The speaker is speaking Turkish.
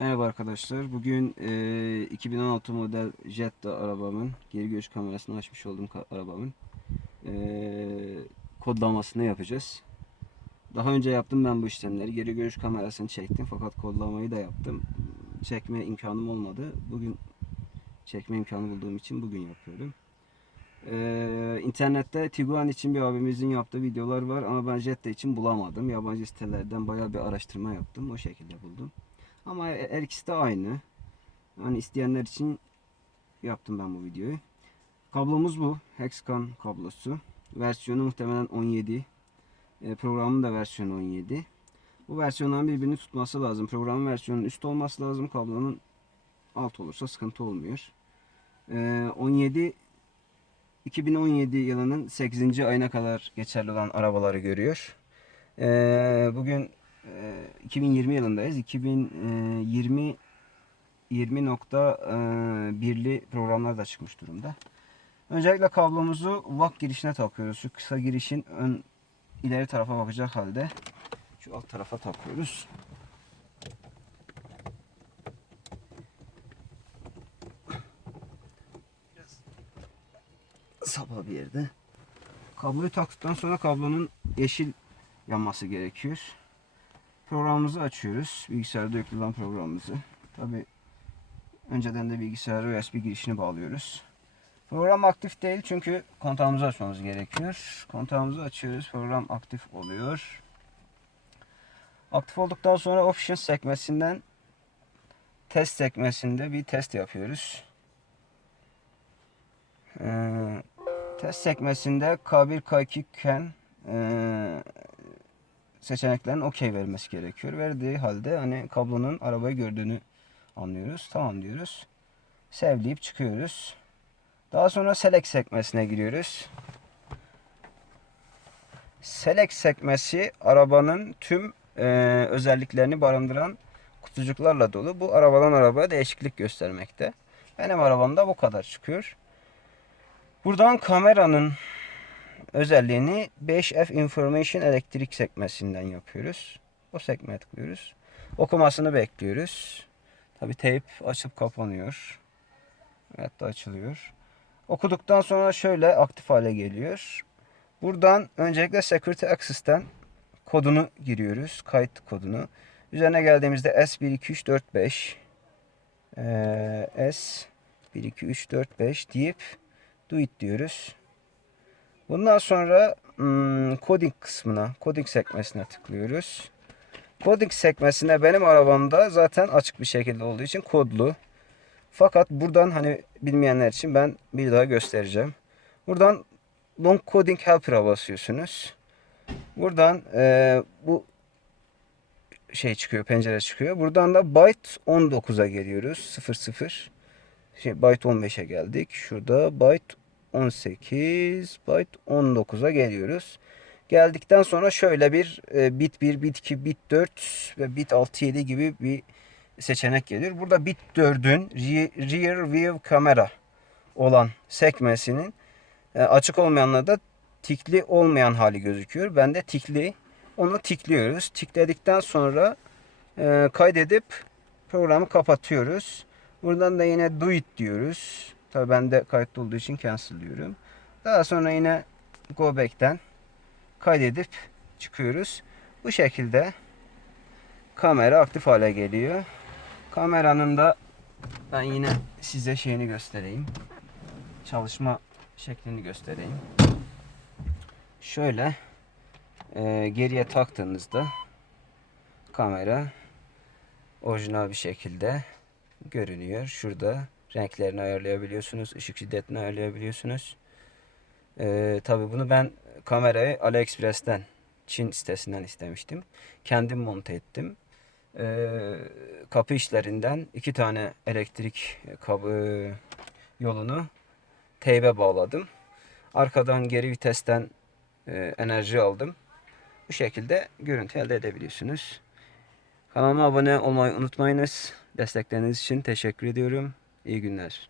Merhaba arkadaşlar. Bugün e, 2016 model Jetta arabamın geri görüş kamerasını açmış olduğum arabamın e, kodlamasını yapacağız. Daha önce yaptım ben bu işlemleri. Geri görüş kamerasını çektim fakat kodlamayı da yaptım. Çekme imkanım olmadı. Bugün çekme imkanı bulduğum için bugün yapıyorum. E, internette Tiguan için bir abimizin yaptığı videolar var ama ben Jetta için bulamadım. Yabancı sitelerden bayağı bir araştırma yaptım. O şekilde buldum. Ama her ikisi de aynı. Hani isteyenler için yaptım ben bu videoyu. Kablomuz bu. Hexagon kablosu. Versiyonu muhtemelen 17. E, programın da versiyonu 17. Bu versiyonların birbirini tutması lazım. Programın versiyonunun üst olması lazım. Kablonun alt olursa sıkıntı olmuyor. E, 17 2017 yılının 8. ayına kadar geçerli olan arabaları görüyor. E, bugün 2020 yılındayız. 2020 20.1'li programlar da çıkmış durumda. Öncelikle kablomuzu VAK girişine takıyoruz. Şu kısa girişin ön ileri tarafa bakacak halde şu alt tarafa takıyoruz. Sapa bir yerde. Kabloyu taktıktan sonra kablonun yeşil yanması gerekiyor. Programımızı açıyoruz. Bilgisayarda yüklü olan programımızı. Tabi önceden de bilgisayara USB girişini bağlıyoruz. Program aktif değil çünkü kontağımızı açmamız gerekiyor. Kontağımızı açıyoruz. Program aktif oluyor. Aktif olduktan sonra Options sekmesinden test sekmesinde bir test yapıyoruz. Ee, test sekmesinde K1 K2 iken ee, seçeneklerin okey vermesi gerekiyor. Verdiği halde hani kablonun arabayı gördüğünü anlıyoruz. Tamam diyoruz. Sevleyip çıkıyoruz. Daha sonra select sekmesine giriyoruz. Select sekmesi arabanın tüm e, özelliklerini barındıran kutucuklarla dolu. Bu arabadan arabaya değişiklik göstermekte. Benim arabamda bu kadar çıkıyor. Buradan kameranın özelliğini 5F Information elektrik sekmesinden yapıyoruz. O sekmeye tıklıyoruz. Okumasını bekliyoruz. Tabi teyp açıp kapanıyor. Evet de açılıyor. Okuduktan sonra şöyle aktif hale geliyor. Buradan öncelikle Security Access'ten kodunu giriyoruz. Kayıt kodunu. Üzerine geldiğimizde S12345 ee, S12345 deyip do it diyoruz. Bundan sonra hmm, coding kısmına, coding sekmesine tıklıyoruz. Coding sekmesine benim arabamda zaten açık bir şekilde olduğu için kodlu. Fakat buradan hani bilmeyenler için ben bir daha göstereceğim. Buradan Long Coding Helper'a basıyorsunuz. Buradan e, bu şey çıkıyor, pencere çıkıyor. Buradan da byte 19'a geliyoruz. 00. Şey, byte 15'e geldik. Şurada byte 18 byte 19'a geliyoruz. Geldikten sonra şöyle bir e, bit 1, bit 2, bit 4 ve bit 6, 7 gibi bir seçenek geliyor. Burada bit 4'ün rear view kamera olan sekmesinin e, açık olmayanlarda da tikli olmayan hali gözüküyor. Bende tikli. Onu tikliyoruz. Tikledikten sonra e, kaydedip programı kapatıyoruz. Buradan da yine do it diyoruz. Tabii bende kayıtlı olduğu için cancel diyorum. Daha sonra yine go back'ten kaydedip çıkıyoruz. Bu şekilde kamera aktif hale geliyor. Kameranın da ben yine size şeyini göstereyim. Çalışma şeklini göstereyim. Şöyle e, geriye taktığınızda kamera orijinal bir şekilde görünüyor. Şurada renklerini ayarlayabiliyorsunuz. ışık şiddetini ayarlayabiliyorsunuz. Ee, tabii bunu ben kamerayı AliExpress'ten Çin sitesinden istemiştim. Kendim monte ettim. Ee, kapı işlerinden iki tane elektrik kabı yolunu teybe bağladım. Arkadan geri vitesten e, enerji aldım. Bu şekilde görüntü elde edebiliyorsunuz. Kanalıma abone olmayı unutmayınız. Destekleriniz için teşekkür ediyorum. İyi günler.